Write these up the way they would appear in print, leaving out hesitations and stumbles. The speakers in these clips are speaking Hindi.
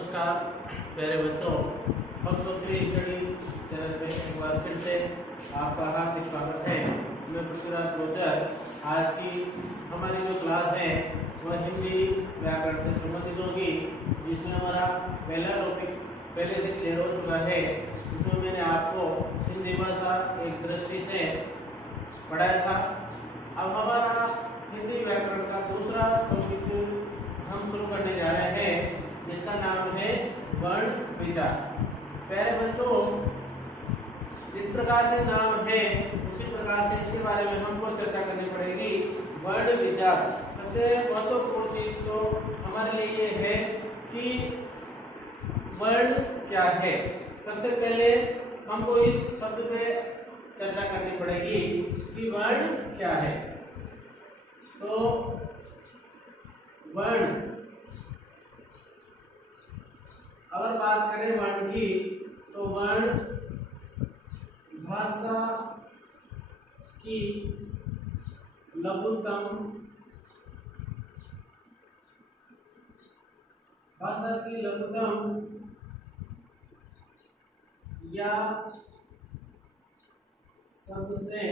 नमस्कार प्यारे बच्चों, भक्तोत्री स्टडी चैनल में एक बार फिर से आपका हार्दिक स्वागत है। मैं पृथ्वीराज रोचर। आज की हमारी जो क्लास है वह हिंदी व्याकरण से संबंधित होगी, जिसमें हमारा पहला टॉपिक पहले से क्लियर हो चुका है। इसमें मैंने आपको हिंदी भाषा एक दृष्टि से पढ़ाया था। अब हमारा हिंदी व्याकरण का दूसरा टॉपिक हम शुरू करने जा रहे हैं, जिसका नाम है वर्ण विचार। प्यारे बच्चों, जिस प्रकार से नाम है उसी प्रकार से इसके बारे में हमको चर्चा करनी पड़ेगी। वर्ण विचार सबसे महत्वपूर्ण चीज तो हमारे लिए ये है कि वर्ण क्या है। सबसे पहले हमको इस शब्द पे चर्चा करनी पड़ेगी कि वर्ण क्या है। तो वर्ण, अगर बात करें वर्ण की, तो वर्ण भाषा की लघुतम या सबसे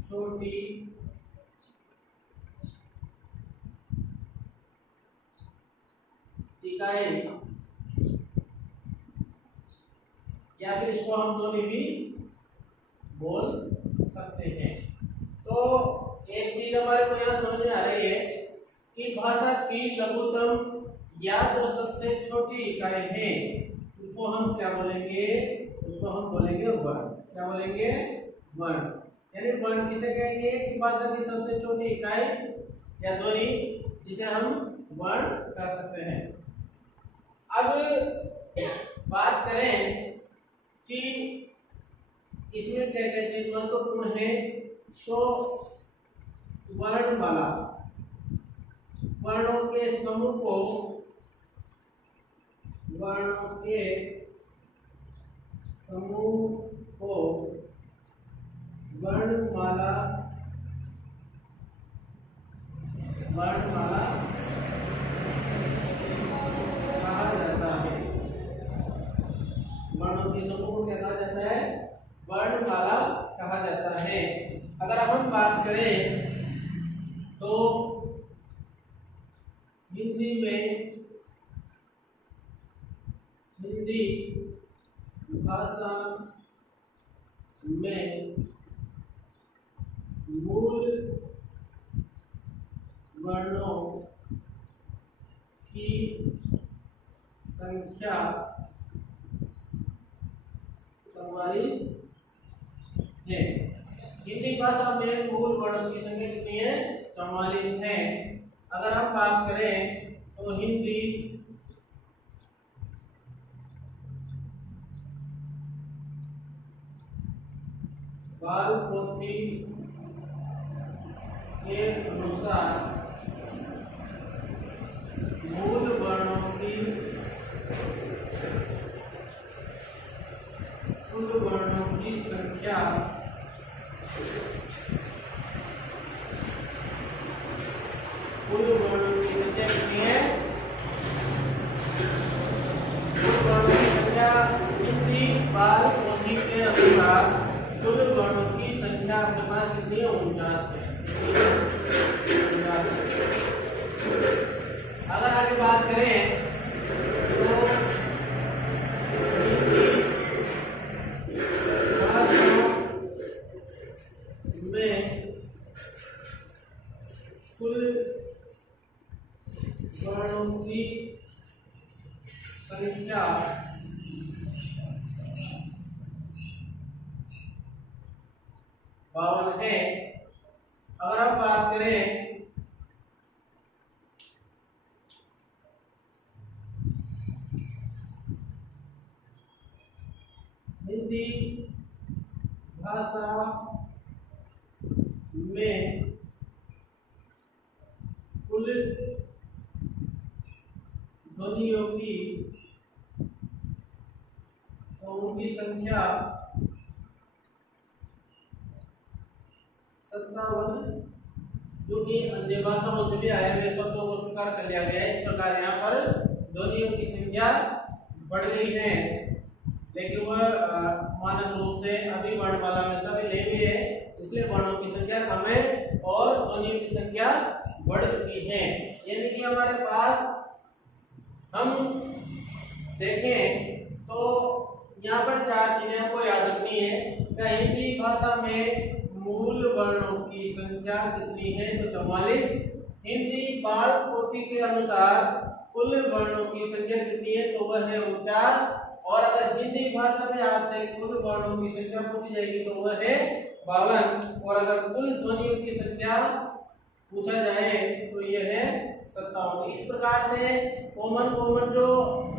छोटी इकाई, या फिर इसको हम ध्वनि भी बोल सकते हैं। तो एक चीज हमारे को यहाँ समझ में आ रही है कि भाषा की लघुतम या जो सबसे छोटी इकाई है उसको हम क्या बोलेंगे? उसको हम बोलेंगे वर्ण। क्या बोलेंगे? वर्ण। यानी वर्ण किसे कहेंगे? कि भाषा की सबसे छोटी इकाई या ध्वनि, जिसे हम वर्ण कह सकते हैं। अब बात करें कि इसमें क्या क्या चीज महत्वपूर्ण है, तो वर्णमाला, वर्णों के समूह को वर्णमाला कहा जाता है। वर्णों के समूह को क्या कहा जाता है? वर्णमाला कहा जाता है। अगर हम बात करें तो हिंदी भाषा में मूल वर्णों की संख्या 44 है। हिंदी भाषा में मूल वर्णों की संख्या कितनी है? 44 है। अगर हम बात करें तो हिंदी बाल पोथी के अनुसार मूल वर्णों की कुल वर्णों की संख्या कितनी है? कुल वर्णों की संख्या हिंदी बाल पोथी के अनुसार कुल वर्णों की संख्या आपके पास कितनी है? 49 है। अगर आगे बात करें तो में कुल वर्णों की संख्या 52 है। अगर हम बात करें हिंदी भाषा में कुल ध्वनियों की तो उनकी संख्या 57, जो कि अन्य भाषाओं से भी आए हुए शब्दों को स्वीकार कर लिया गया है। इस प्रकार यहाँ पर ध्वनियों की संख्या बढ़ गई है, लेकिन वह मानक रूप से अभी वर्णमाला में सभी ले हुए है, इसलिए वर्णों की संख्या कम है और ध्वनियों की संख्या बढ़ चुकी है। यानी कि हमारे पास हम देखें तो यहाँ पर चार चीजें को याद रखनी है। हिंदी भाषा में मूल वर्णों की संख्या कितनी है? तो 44। हिंदी बाल पोथी के अनुसार कुल वर्णों की संख्या कितनी है? तो वह है 49। और अगर हिंदी भाषा में आपसे कुल वर्णों की संख्या पूछी जाएगी तो वह है 52। और अगर कुल ध्वनियों की संख्या पूछा जाए तो यह है 57। इस प्रकार से कॉमन जो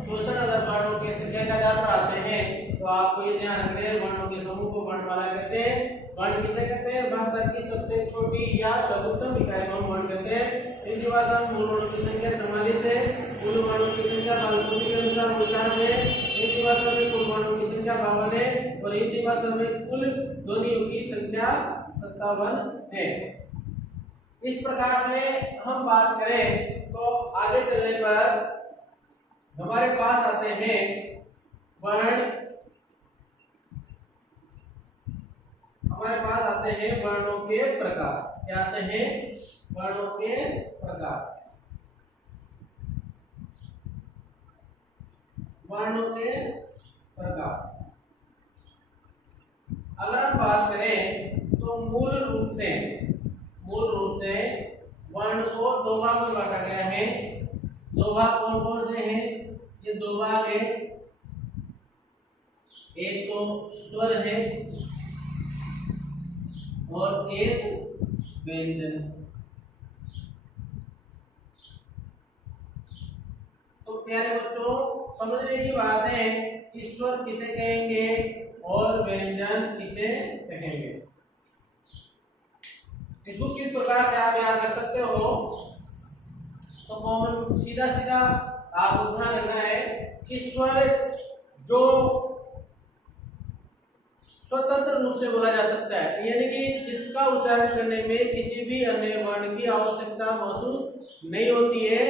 क्वेश्चन अगर वर्णों की संख्या के आधार पर आते हैं तो आपको ये ध्यान रखना है, वर्णों के समूह को वर्णमाला कहते हैं। वर्ण किसे कहते हैं? भाषा की सबसे छोटी या लघुत्तम इकाई को हम वर्ण कहते हैं। हिंदी भाषा में मूल वर्णों की संख्या 44 है, कुल वर्णों की संख्या बालकोटी के अनुसार 95 है। हिंदी भाषा में कुल वर्णों की संख्या 52 है और हिंदी भाषा में कुल ध्वनियों की संख्या 57 है। इस प्रकार से हम बात करें तो आगे चलने पर हमारे पास आते हैं वर्ण, हमारे पास आते हैं वर्णों के प्रकार। क्या आते हैं? वर्णों के प्रकार। वर्णों के प्रकार अगर हम बात करें तो मूल रूप से वर्ण को दो भागों में बांटा गया है। दो भाग कौन कौन से हैं? ये दो भाग है, एक तो स्वर है और एक व्यंजन। तो प्यारे बच्चों, समझने की बात है कि स्वर किसे कहेंगे और व्यंजन किसे कहेंगे। इसको किस प्रकार से आप याद रख सकते हो? तो कॉमन सीधा आपको ध्यान रखना है कि स्वर जो स्वतंत्र रूप से बोला जा सकता है, यानी कि जिसका उच्चारण करने में किसी भी अन्य वर्ण की आवश्यकता महसूस नहीं होती है,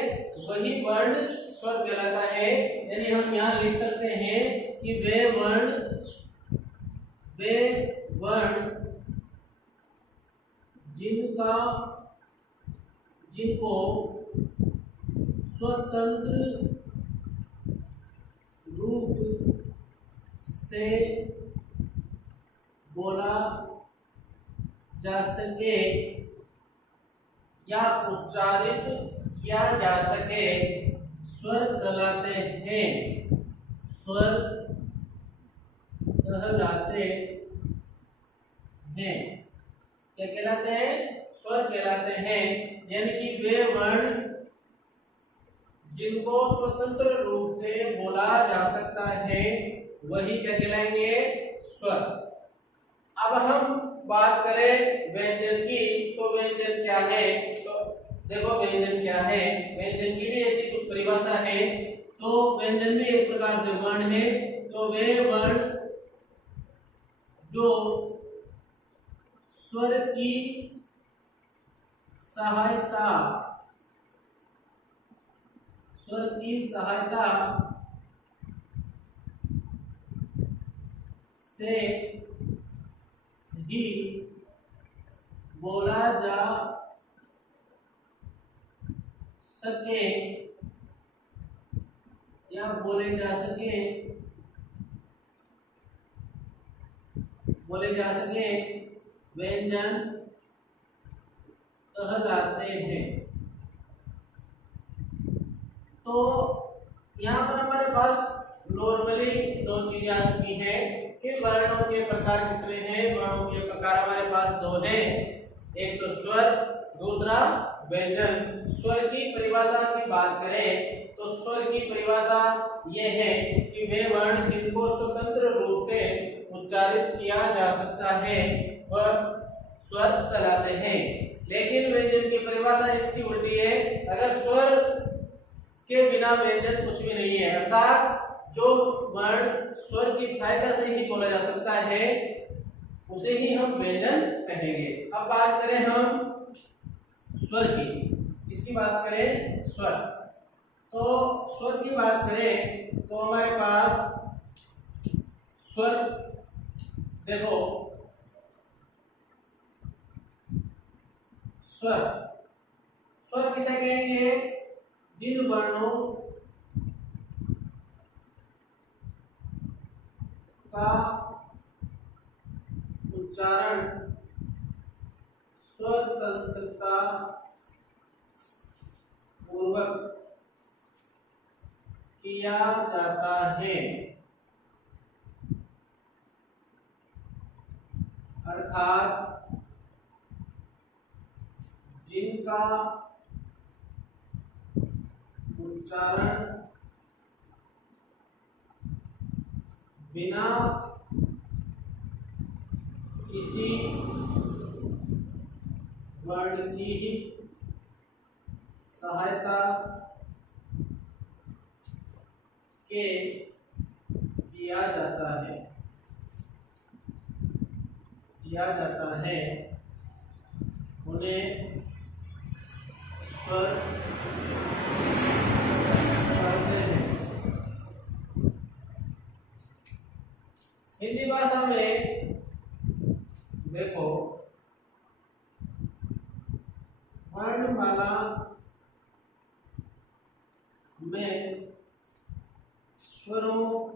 वही वर्ण स्वर कहलाता है। यानी हम यहाँ लिख सकते हैं कि वे वर्ण जिनको स्वतंत्र रूप से बोला जा सके या उच्चारित किया जा सके, स्वर कहलाते हैं। स्वर कहलाते हैं। क्या कहलाते हैं? स्वर कहलाते हैं। यानी कि वे वर्ण जिनको स्वतंत्र रूप से बोला जा सकता है वही क्या कहलाएंगे? स्वर। अब हम बात करें व्यंजन की, तो व्यंजन क्या है? तो देखो व्यंजन क्या है, व्यंजन की भी ऐसी कुछ परिभाषा है। तो व्यंजन भी एक प्रकार से वर्ण है। तो वे वर्ण जो स्वर की सहायता से ही बोला जा सके या बोले जा सके व्यंजन कहलाते हैं। तो यहाँ पर हमारे पास नॉर्मली दो चीजें आ चुकी हैं कि वर्णों के प्रकार कितने हैं। वर्णों के प्रकार हमारे पास दो हैं, एक तो स्वर, दूसरा व्यंजन। स्वर की परिभाषा की बात करें तो स्वर की परिभाषा यह है कि वे वर्ण जिनको स्वतंत्र रूप से उच्चारित किया जा सकता है वह स्वर कहलाते हैं। लेकिन व्यंजन की परिभाषा इसकी उल्टी है। अगर स्वर के बिना व्यंजन कुछ भी नहीं है, अर्थात जो वर्ण स्वर की सहायता से ही बोला जा सकता है उसे ही हम व्यंजन कहेंगे। अब बात करें हम स्वर की, इसकी बात करें स्वर। तो स्वर की बात करें तो हमारे पास स्वर देखो, स्वर स्वर किसे कहेंगे? जिन वर्णों का उच्चारण स्वतंत्रता पूर्वक किया जाता है, अर्थात जिनका उच्चारण बिना किसी वर्ण की सहायता के किया जाता है उन्हें स्वर कहते हैं। हिंदी भाषा में देखो, वर्णमाला में स्वरों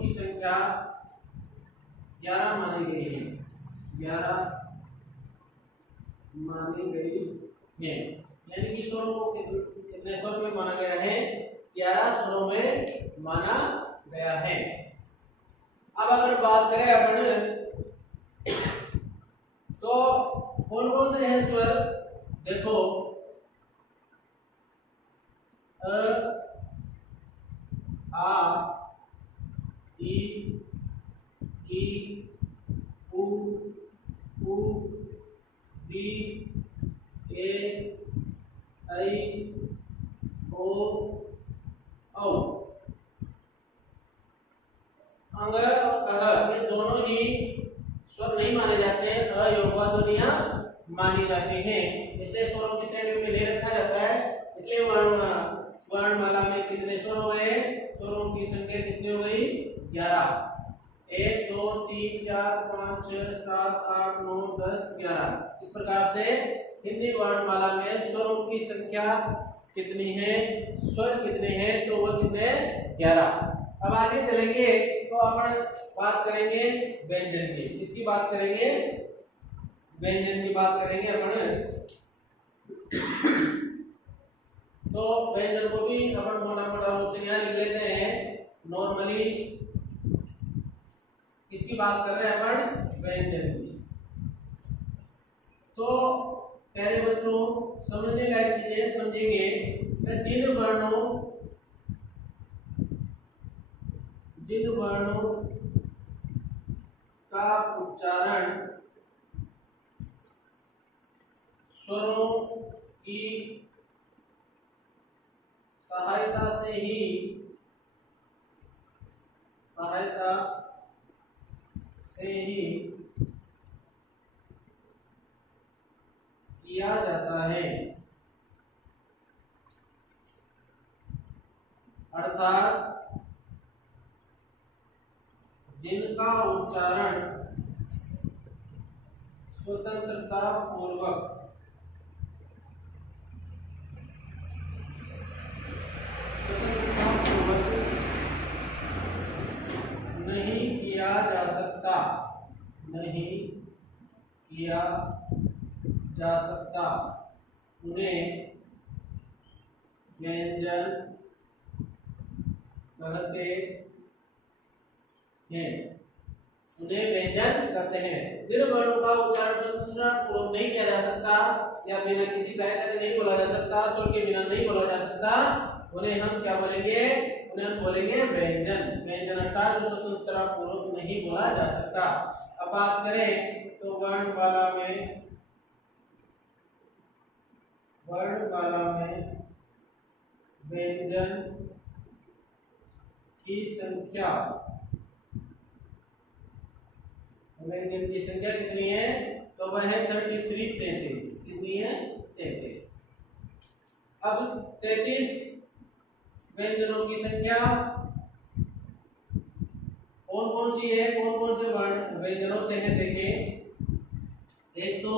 की संख्या 11 मानी गई है। 11 मानी गई है, यानी कि स्वरों को कितने स्वर में माना गया है? 11 स्वरों में माना गया है। अब अगर बात करें अपन तो कौन कौन से हैं स्वर? देखो, अ, आ, ई, उ, डी, ए, आई, ओ, औ। अंग और अह ये दोनों ही स्वर नहीं माने जाते हैं, अयोगवा ध्वनियां मानी जाती हैं। इसलिए स्वरों की श्रेणी में ले रखा जाता है। इसलिए वर्णमाला में कितने स्वर हो गए? स्वरों की संख्या कितनी हो गई? 11। 1 2 3 4 5 6 7 8 9 10 11। इस प्रकार से हिंदी वर्णमाला में स्वरों की संख्या कितनी है? स्वर कितने हैं? तो वो कितने? 11। अब आगे चलेंगे तो अपन बात करेंगे व्यंजन की। इसकी बात करेंगे, व्यंजन की बात करेंगे अपन। तो व्यंजन को भी अपन मोटा मोटा रूप से यहाँ लिख लेते हैं। नॉर्मली इसकी बात कर रहे हैं अपन व्यंजन की। तो पहले बच्चों समझने लायक चीजें समझेंगे। जिन वर्णों का उच्चारण स्वरों की सहायता से ही किया जाता है, अर्थात जिनका उच्चारण स्वतंत्रता पूर्वक नहीं किया जा सकता, उन्हें व्यंजन कहते हैं। जिन वर्णों का उच्चारण स्वतंत्रता पूर्वक नहीं किया जा सकता या बिना किसी सहायता के नहीं बोला जा सकता, स्वर के बिना नहीं बोला जा सकता, उन्हें हम क्या बोलेंगे? उन्हें हम बोलेंगे व्यंजन अर्थात जो स्वतंत्रता पूर्वक नहीं बोला जा सकता। अब बात करें तो वर्णमाला में व्यंजन की संख्या कितनी है? तो वह है 33। कितनी है 33। अब 33 व्यंजनों की संख्या कौन कौन सी है, कौन कौन से वर्ण व्यंजन होते हैं देखिए। एक तो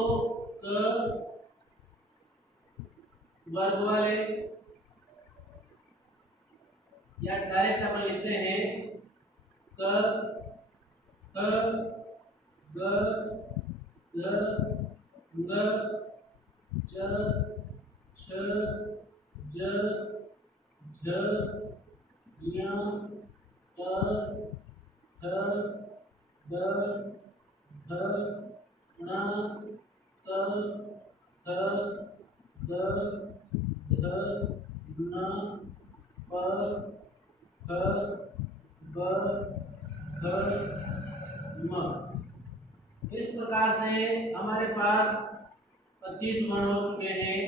क वर्ग वाले, या डायरेक्ट अपन लिखते हैं क ख ग घ ङ च छ ज झ ञ ट ठ ड ढ ण त थ द ध न प फ ब भ म। इस प्रकार से हमारे पास 25 वर्ण हो चुके हैं।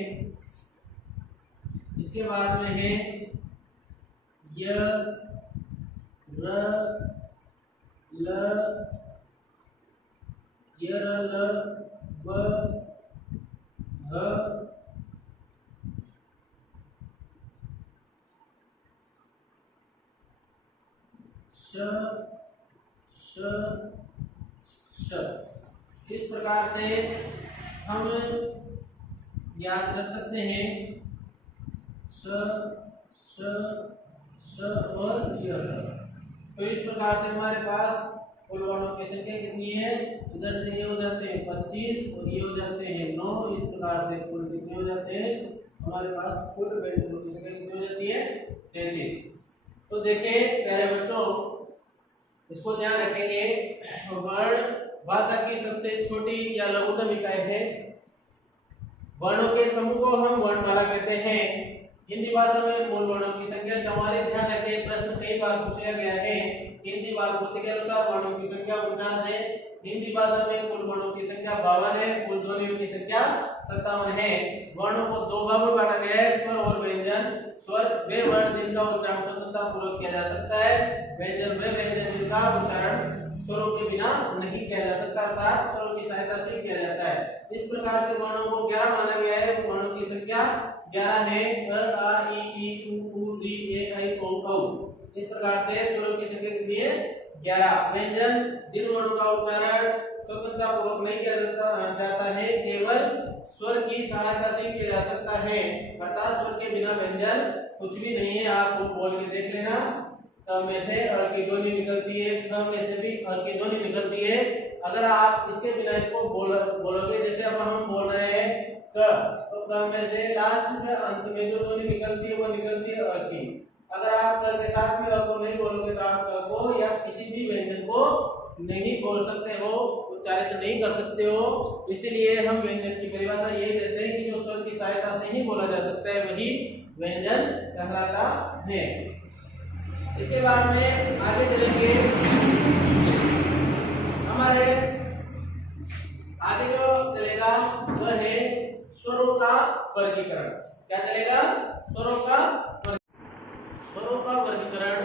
इसके बाद में है य र ल य र ल व ह श श श। इस प्रकार से हम याद रख सकते हैं स स स और य। तो इस प्रकार से हमारे पास कुल वर्णों की संख्या कितनी है, इधर से ये हो जाते हैं 25 और ये हो जाते हैं 9। इस प्रकार से कुल कितने हो जाते हैं हमारे पास, कुल व्यंजनों की संख्या कितनी हो जाती है 33। तो देखिए प्यारे बच्चों, इसको ध्यान रखेंगे, वर्ण भाषा की सबसे छोटी या लघुतम इकाई है। वर्णों के समूह को हम वर्णमाला कहते हैं। हिंदी भाषा में मूल वर्णों की संख्या 44। ध्यान रखें, प्रश्न कई बार पूछा गया है। हिंदी बाल पोथी के अनुसार वर्णों की संख्या 49 है। हिंदी भाषा में कुल वर्णों की संख्या 52 है। कुल ध्वनियों की संख्या 57 है। वर्णों को दो भागों में बांटा गया है, स्वर और व्यंजन। स्वर वे वर्ण जिनका उच्चारण स्वतंत्रता पूर्वक किया जा सकता है। व्यंजन वे व्यंजन जिनका उच्चारण स्वरों के बिना नहीं किया जा सकता, अर्थात स्वरों की सहायता से किया जाता है। इस प्रकार से वर्णों को 11 माना गया है। वर्णों की संख्या 11 है। अ आ इ ई उ री ए ऐ ओ औ। इस प्रकार से स्वरों की संख्या कितनी है 11। व्यंजन जिन वर्णों का उच्चारण स्वतंत्रता पूर्वक नहीं किया जाता है, केवल स्वर की सहायता से किया जा सकता है, अर्थात स्वर के बिना व्यंजन कुछ भी नहीं है। आप बोल के देख लेना, क में से अ की ध्वनि निकलती है, ख में से भी अ की ध्वनि निकलती है। अगर आप इसके बिना इसको बोलोगे, जैसे अब हम बोल रहे हैं क, तो क में से लास्ट में अंत में जो ध्वनि निकलती है वो निकलती है अ की। अगर आप क के साथ में अ को नहीं बोलोगे तो आप क को या किसी भी व्यंजन को नहीं बोल सकते हो, उच्चारित नहीं कर सकते हो। इसलिए हम व्यंजन की परिभाषा यही देते हैं कि जो स्वर की सहायता से ही बोला जा सकता है वही व्यंजन कहलाता है। इसके बाद में आगे चलेंगे, हमारे आगे जो चलेगा वह है स्वरों का वर्गीकरण। क्या चलेगा? स्वरों का वर्गीकरण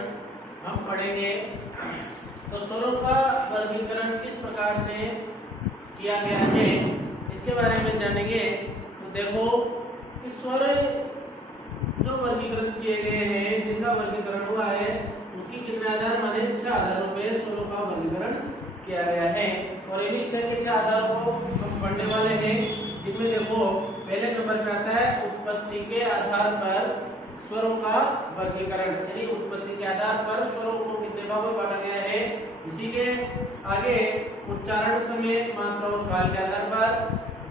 हम पढ़ेंगे। तो स्वरों का वर्गीकरण किस प्रकार से किया गया है इसके बारे में जानेंगे। तो देखो कि स्वर जो वर्गीकरण किए गए हैं, जिनका वर्गीकरण हुआ है, उनकी कितने आधार माने 6 आधारों पे स्वरों का वर्गीकरण किया गया है। और इन्हीं 6 के 6 आधारों को हम पढ़ने वाले हैं। जिनमें देखो पहले नंबर पे आता है उत्पत्ति के आधार पर स्वरों का वर्गीकरण, यानी उत्पत्ति के आधार पर स्वरों को कितने भागों में बांटा गया है। इसी के आगे उच्चारण समय, मात्रा और काल के आधार पर,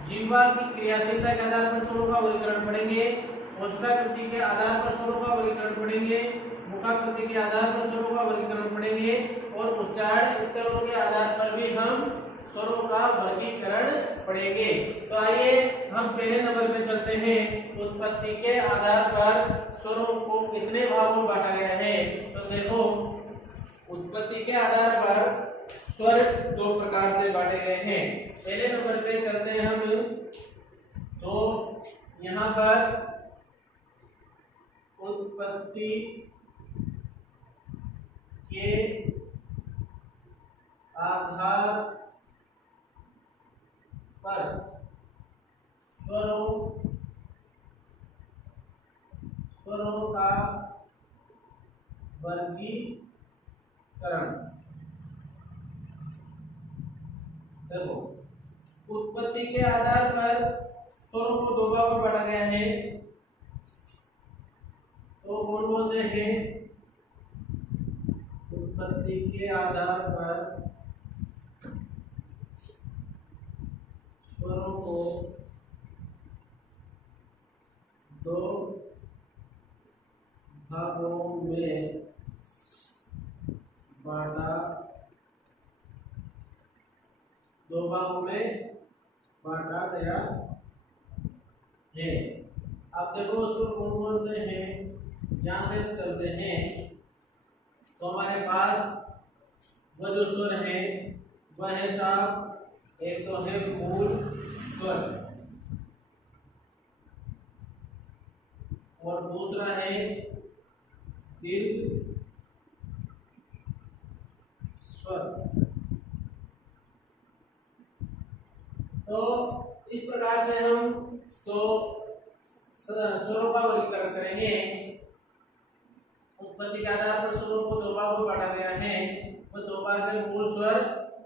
जीवा की क्रियाशीलता के आधार पर स्वरों का वर्गीकरण पढ़ेंगे, ओष्ठाकृति के आधार पर स्वरों का वर्गीकरण पढ़ेंगे, मुखाकृति के आधार पर स्वरों का वर्गीकरण पढ़ेंगे, और उच्चारण स्तरों के आधार पर भी हम स्वरों का वर्गीकरण पढ़ेंगे। तो आइए हम पहले नंबर पे चलते हैं। उत्पत्ति के आधार पर स्वरों को कितने भागों में बांटा गया है। तो देखो उत्पत्ति के आधार पर स्वर 2 प्रकार से बांटे गए हैं। पहले नंबर पे चलते हैं हम, तो यहाँ पर उत्पत्ति के आधार पर स्वरों का वर्गीकरण। देखो, उत्पत्ति के आधार पर स्वरों को दो भागों में बांटा गया है। तो कौन से हैं? उत्पत्ति के आधार पर स्वरों को दो भागों में बांटा गया है। अब देखो स्वर कौन से हैं, यहाँ से चलते हैं। तो हमारे पास वो जो स्वर है वह है साहब, एक तो है मूल स्वर और दूसरा है दीर्घ स्वर। तो इस प्रकार से हम तो स्वरों का वर्गीकरण करेंगे। उत्पत्ति के आधार पर स्वरों को दो भागों में बांटा गया है। वो दो भाग है, मूल स्वर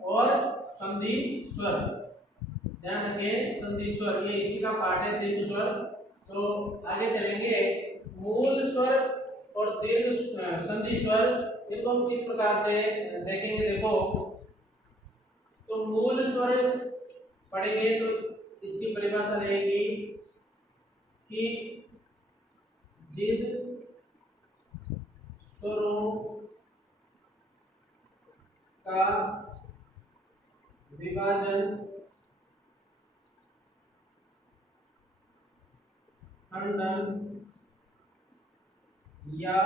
और संधि स्वर। ध्यान रखें, संधि स्वर ये इसी का पार्ट है, दीर्घ स्वर। तो आगे चलेंगे, मूल स्वर और दीर्घ संधि स्वर, इनको हम किस प्रकार से देखेंगे। देखो, तो मूल स्वर पढ़ेंगे तो इसकी परिभाषा रहेगी कि जिन स्वरों का विभाजन खंडन या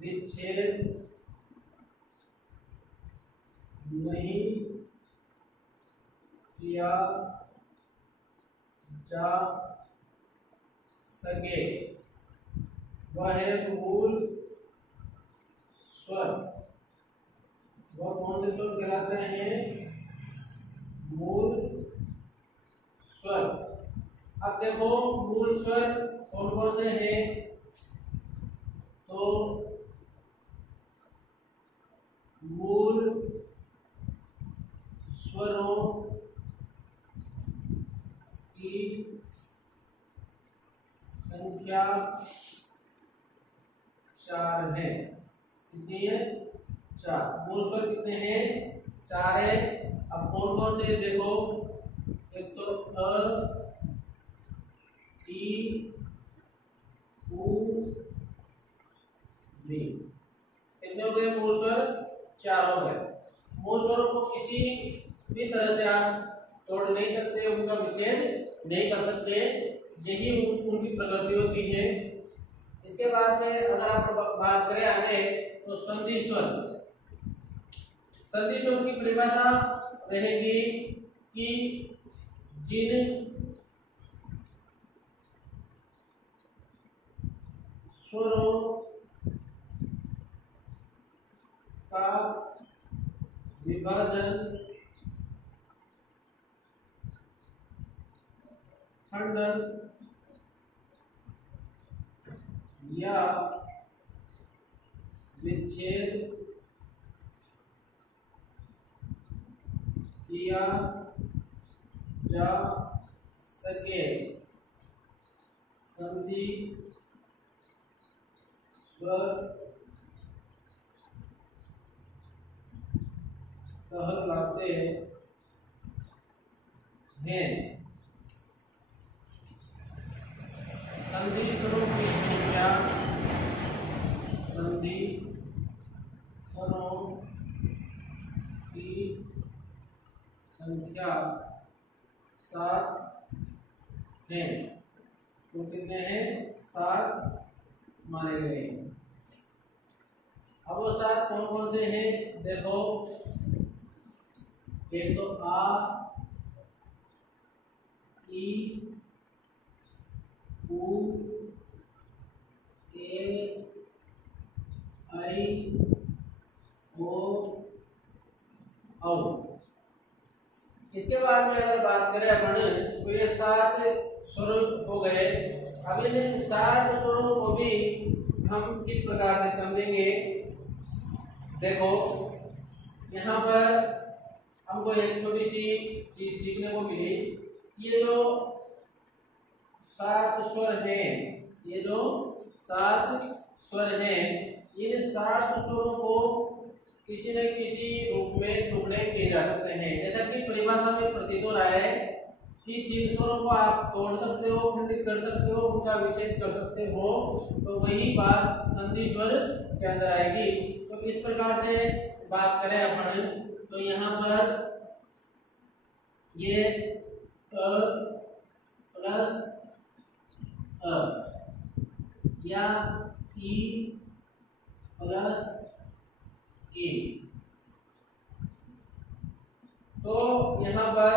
विच्छेद नहीं किया जा सके वह है मूल स्वर। वह कौन से स्वर कहलाते हैं? मूल स्वर। अब देखो मूल स्वर कौन कौन से हैं। तो मूल स्वरों की संख्या 4 है। कितनी है? 4। मूल स्वर कितने हैं? 4 है। अब कौन कौन से देखो, एक तो अ, ई, उ, री। कितने हो गए मूल स्वर? 4 हो गए। मूल स्वरों को किसी भी तरह से आप तोड़ नहीं सकते, उनका विच्छेद नहीं कर सकते। यही उनकी प्रकृति होती है। इसके बाद में अगर आप बात करें आगे, तो संधि स्वर। संधि स्वर की परिभाषा रहेगी कि जिन स्वरों का विभाजन खंडन या विच्छेद किया जा सके संधि स्वर कहलाते हैं। संधि स्वरों की संख्या, संधि स्वरों की संख्या 7 है। तो कितने हैं? 7 माने गए हैं। अब वो 7 कौन कौन से हैं? देखो, एक तो आ, ई, उ, ए, आई, ओ, औ। इस इसके बाद में अगर बात करें अपन तो ये 7 स्वर हो गए। अब इन 7 स्वरों को भी हम किस प्रकार से समझेंगे, देखो यहाँ पर हमको एक छोटी सी चीज सीखने को मिली। ये जो 7 स्वर हैं, ये जो 7 स्वर हैं, इन 7 स्वरों को किसी न किसी रूप में टुकड़े किए जा सकते हैं। जैसा कि परिभाषा में प्रतीत हो रहा है कि जिन स्वरों को आप तोड़ सकते हो, खंडित कर सकते हो, उनका विच्छेद कर सकते हो, तो वही बात संधि स्वर के अंदर आएगी। तो इस प्रकार से बात करें अपन तो यहाँ पर ये अ प्लस अ या ई प्लस ई, तो यहाँ पर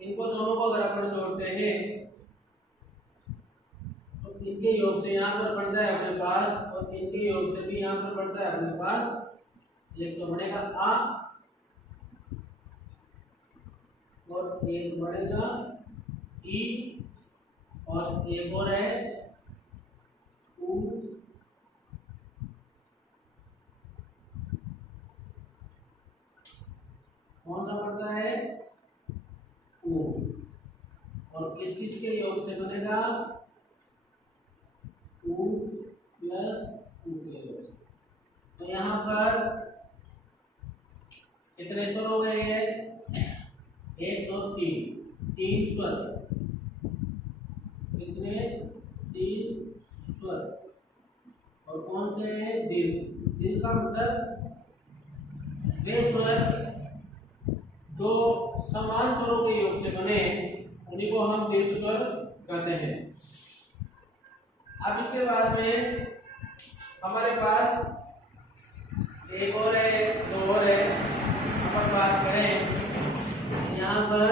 इनको दोनों को अगर अपन जोड़ते हैं तो इनके योग से यहाँ पर बनता है अपने पास, और इनके योग से भी यहाँ पर बनता है अपने पास। एक तो बनेगा आ और एक बनेगा ई, और एक और है उ, कौन सा बनता है उ, और किस किस के योग से बनेगा उ प्लस उ के योग से। तो यहाँ पर कितने स्वर हो गए हैं, 1 2 3 स्वर, कितने 3 स्वर, और कौन से हैं दीर्घ। दीर्घ का मतलब वे स्वर जो समान स्वरों के योग से बने उन्हीं को हम दीर्घ स्वर कहते हैं। अब इसके बाद में हमारे पास एक और है, 2 और है। अपन बात करें यहाँ पर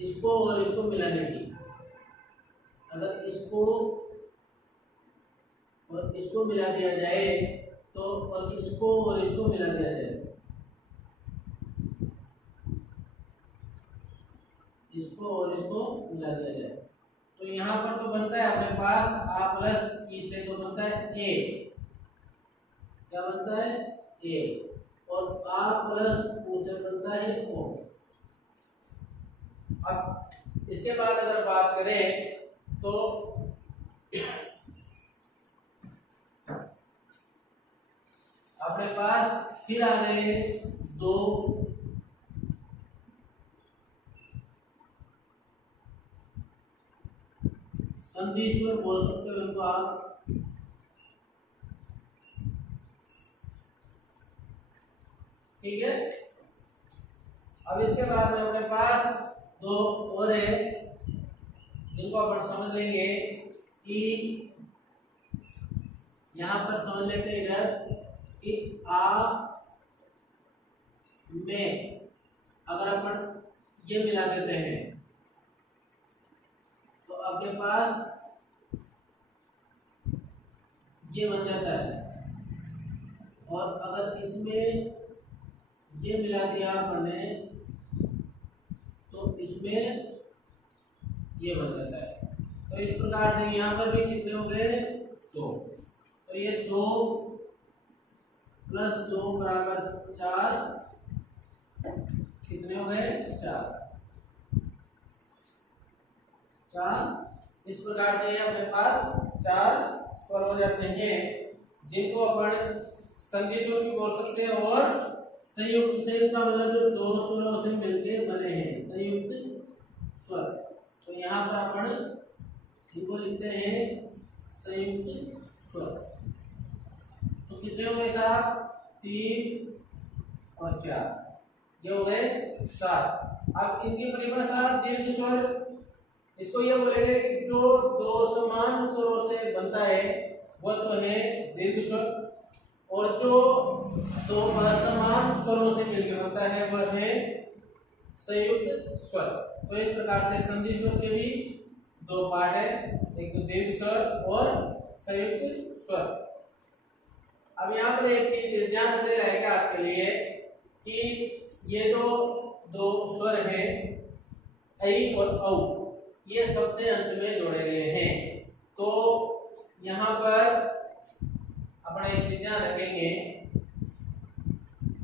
इसको और इसको मिलाने की, अगर इसको और इसको मिला दिया जाए तो, और इसको और इसको मिला दिया जाए, इसको और इसको मिला दिया जाए, तो यहाँ पर तो बनता है अपने पास आ प्लस ई से तो बनता है ए, क्या बनता है ए, और आ प्लस उ से बनता है ओ। अब इसके बाद अगर बात करें तो अपने पास फिर आ गए 2 संधि स्वर बोल सकते हो इनको आप। ठीक है, अब इसके बाद में अपने पास 2 और है, इनको अपन समझ लेंगे कि यहाँ पर समझ लेते हैं इधर कि आ में अगर अपन ये मिला देते हैं तो आपके पास ये बन जाता है, और अगर इसमें ये मिला दिया आपने तो इसमें ये बन जाता है। तो इस प्रकार से यहाँ पर भी कितने हो गए 2, तो ये 2 प्लस 2 बराबर 4, कितने हो गए 4। इस प्रकार से अपने पास 4 स्वर हो जाते हैं जिनको अपन संधि स्वर भी बोल सकते हैं, और संयुक्त का मतलब जो 2 स्वरों से मिलकर बने हैं संयुक्त स्वर। तो यहाँ पर अपन इनको लिखते हैं संयुक्त स्वर। तो कितने हो गए साहब 3 और 4, ये हो गए 7। अब इनकी परिभाषा दीर्घ स्वर, इसको ये बोलेंगे कि जो 2 समान स्वरों से बनता है वह तो है दीर्घ स्वर, और जो 2 असमान स्वरों से मिलकर बनता है वह है संयुक्त स्वर। तो इस प्रकार से संधि स्वर के भी 2 पार्ट है, एक तो दीर्घ स्वर और संयुक्त स्वर। अब यहाँ पर एक चीज ध्यान रखने लायक है आपके लिए कि ये जो दो स्वर हैं ऐ और औ, ये सबसे अंत में जोड़े गए हैं। तो यहाँ पर अपने एक ध्यान रखेंगे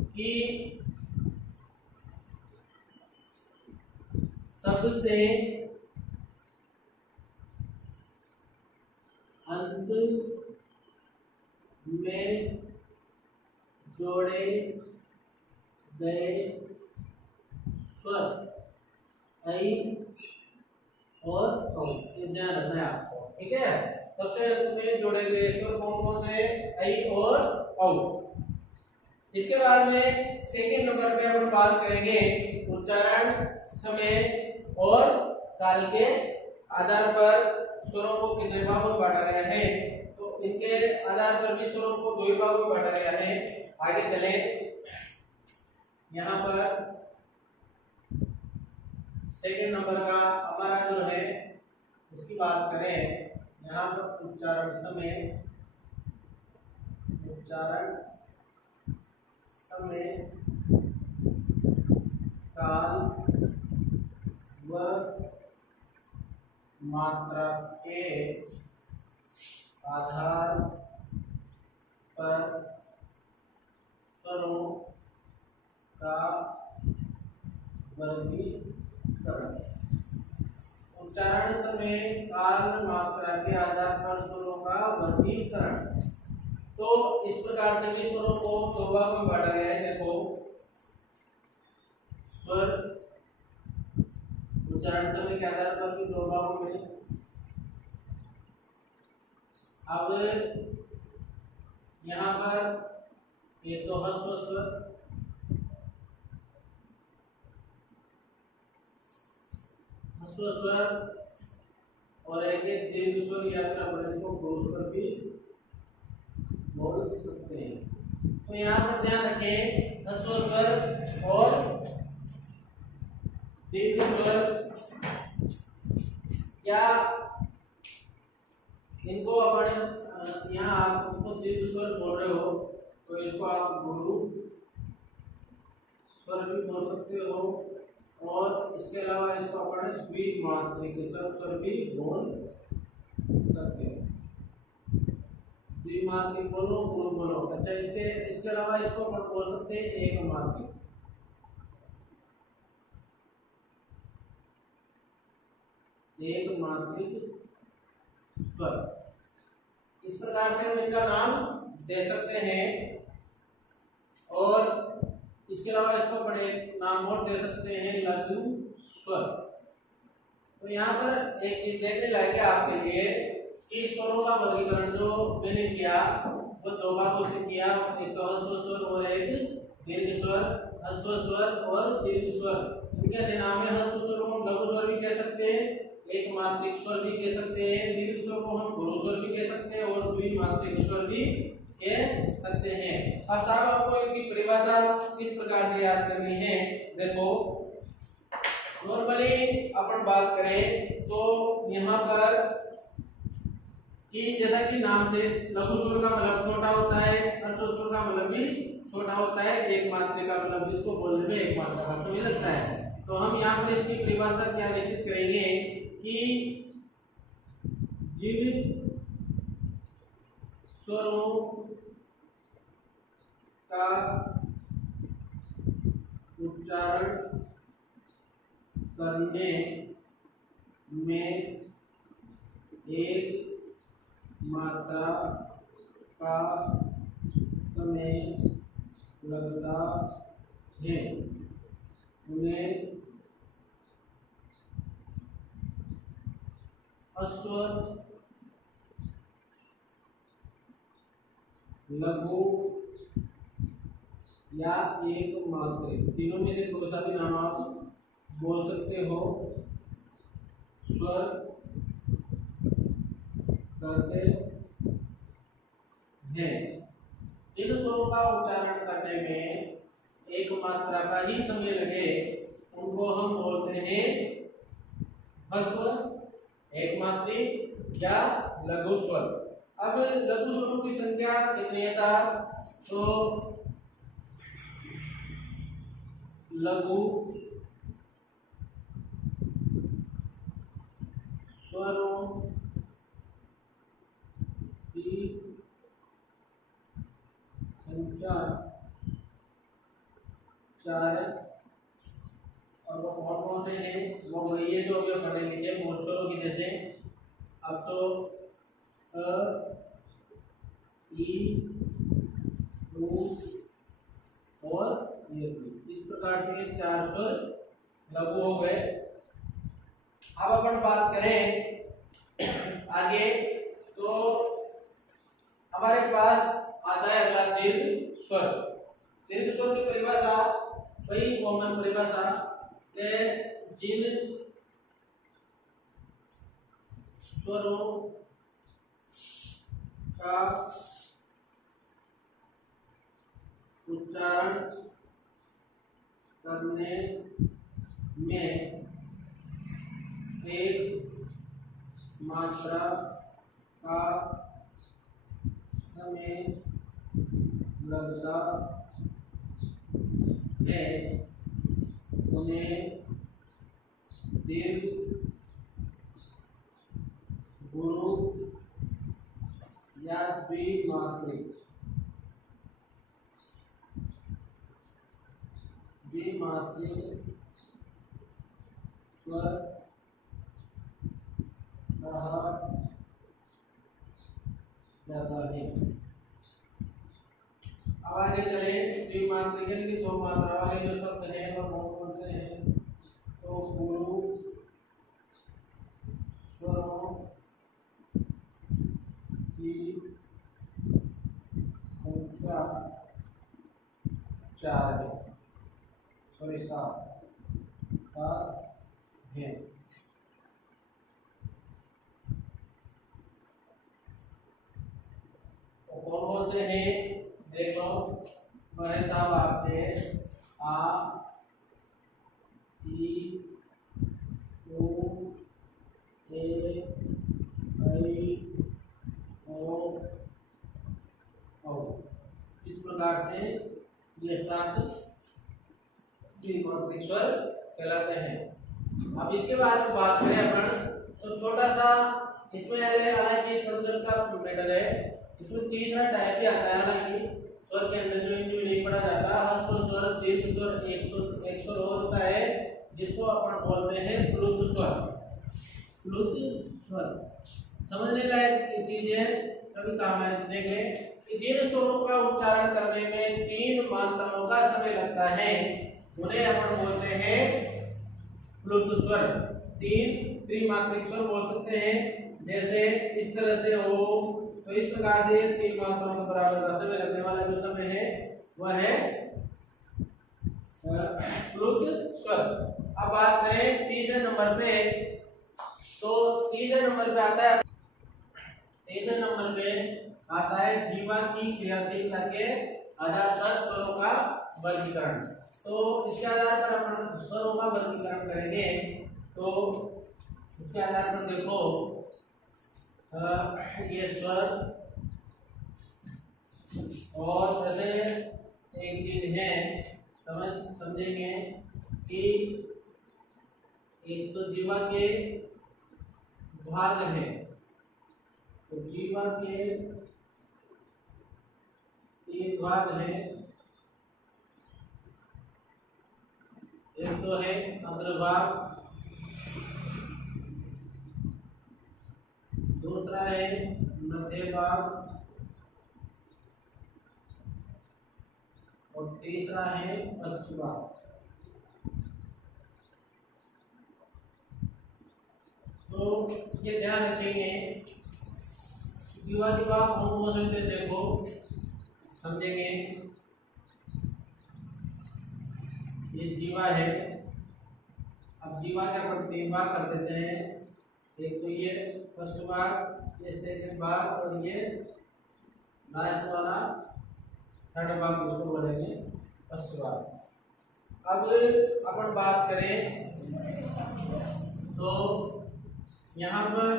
कि सबसे अंत में जोड़े गए स्वर ऐ और औ, ये ध्यान रखना है आपको, ठीक है। सबसे अंत में जोड़े गए स्वर कौन कौन से? ऐ और औ। इसके बाद में सेकंड नंबर पे अपन बात करेंगे उच्चारण, समय और काल के आधार पर स्वरों को कितने भागों में बांटा गया है। तो इनके आधार पर भी स्वरों को दो भागों में बांटा गया है। आगे चले, यहाँ पर सेकंड नंबर का हमारा जो है उसकी बात करें, यहाँ पर उच्चारण समय, उच्चारण समय, काल व मात्रा के आधार पर स्वरों का वर्गीकरण। उच्चारण समय, काल, मात्रा के आधार पर स्वरों का वर्गीकरण। तो इस प्रकार से भी स्वरों को दो भागों में बांटा गया है। देखो, स्वर उच्चारण समय के आधार पर भी दो भागों में। अब यहाँ पर एक तो ह्रस्व स्वर, ह्रस्व स्वर और एक दीर्घ स्वर, या फिर अपन इसको गुरु स्वर भी बोल सकते हैं। तो यहाँ पर ध्यान रखें, ह्रस्व स्वर और दीर्घ स्वर, क्या इनको अपन यहाँ आप उसको दीर्घ स्वर बोल रहे हो तो इसको आप गुरु स्वर भी बोल सकते हो, और इसके अलावा इसको अपन द्विमात्रिक स्वर भी बोल सकते हो। द्विमात्रिक बोलो, गुरु बोलो। अच्छा, इसके अलावा इसको अपन बोल सकते हैं एक मात्रिक। एक मात्रिक स्वर, इस प्रकार से हम इनका नाम दे सकते हैं। और इसके अलावा इसको अपन एक नाम और दे सकते हैं, लघु स्वर। तो यहाँ पर एक चीज देखने लायक है आपके लिए कि स्वरों का वर्गीकरण जो मैंने किया वो दो भागों से किया, एक तो ह्रस्व स्वर और एक दीर्घ स्वर। ह्रस्व स्वर और दीर्घ स्वर, इनके नाम है। ह्रस्व स्वर को हम लघु स्वर भी कह सकते हैं, एक मात्रिक स्वर भी कह सकते हैं, दीर्घ स्वर को हम गुरु स्वर भी कह सकते हैं, और द्विमात्रिक स्वर भी कह सकते हैं। अब साहब आपको इनकी परिभाषा किस प्रकार से याद करनी है। देखो, नॉर्मली अपन बात करें तो यहाँ पर कि जैसा कि नाम से लघु स्वर का मतलब छोटा होता है, ह्रस्व स्वर का मतलब भी छोटा होता है, एक मात्रा का मतलब जिसको बोलने में एक मात्रा का समय लगता है। तो हम यहाँ पर इसकी परिभाषा क्या निश्चित करेंगे कि जिन स्वरों का उच्चारण करने में एक मात्रा का समय लगता है, उन्हें अस्वर, लघु या एक मात्रिक, तीनों में से कोई सा भी नाम आप बोल सकते हो। स्वर करते हैं, जिन स्वरों का उच्चारण करने में एक मात्रा का ही समय लगे उनको हम बोलते हैं ह्रस्व, एक मात्रिक या लघु स्वर। अब लघु स्वरों की संख्या कितनी है साहब? तो लघु स्वरों की संख्या 4 है। और वो कौन कौन से हैं? वो वही है जो अभी पढ़े लिखे मूल स्वरों की, जैसे अब तो अ, ई, उ और ये। इस प्रकार से ये 4 स्वर लघु हो गए। अब अपन बात करें आगे, तो हमारे पास आता है अगला दीर्घ स्वर। दीर्घ स्वर की परिभाषा वही कॉमन परिभाषा है, जिन स्वरों का उच्चारण करने में एक मात्रा का समय लगता है, उन्हें दीर्घ, गुरु या द्विमात्रिक स्वर कहा जाता है। अब आगे चले, द्विमात्रिक की 2 मात्रा वाले जो शब्द हैं वो कौन कौन से हैं? तो गुरु स्वरों की संख्या 4 है, सॉरी 7 है। तो कौन कौन से हैं देख लो। वह साहब आपके आ, ई, उ, ए, ऐ, ओ, औ। इस प्रकार से ये 7 द्विमात्रिक स्वर कहलाते हैं। अब इसके बाद बात करें अपन, तो छोटा सा इसमें हालांकि संतुलन का मैटर है, इसमें तीसरा टाइप भी आता है। हालांकि स्वर के अंदर जो इंद्रिय नहीं पढ़ा जाता, ह्रस्व स्वर, दीर्घ स्वर, एक स्वर और होता है जिसको अपन बोलते हैं प्लुत स्वर। प्लुत स्वर समझने लायक चीज है, कभी काम में देखें कि जिन स्वरों का उच्चारण करने में 3 मात्राओं का समय लगता है, उन्हें अपन बोलते हैं प्लुत स्वर। 3 त्रिमात्रिक स्वर बोल सकते हैं, जैसे इस तरह से हो, तो इस प्रकार से 3 मात्राओं के बराबर का समय लगने वाला जो समय है वह है प्लुत स्वर। अब बात करें तीसरे नंबर पे, तो तीसरे नंबर पे आता है जीवा की क्रियाशीलता के आधार पर स्वरों का वर्गीकरण। तो इसके आधार पर अपन स्वरों का वर्गीकरण करेंगे। तो इसके आधार पर देखो, ये स्वर और जैसे एक चीज है समझेंगे कि एक तो जीवा के भाग है, तो जीवा के 3 भाग है। एक तो है अग्रभाग, दूसरा है मध्य भाग और तीसरा है पश्चिम भाग। तो ये ध्यान रखेंगे, जीवा की बात कौन से देखो समझेंगे। ये जीवा है, अब जीवा के अपन 3 भाग कर देते हैं। एक तो ये फर्स्ट भाग, ये सेकंड भाग और ये लास्ट वाला थर्ड भाग, उसको बोलेंगे फर्स्ट भाग। अब अपन बात करें तो यहाँ पर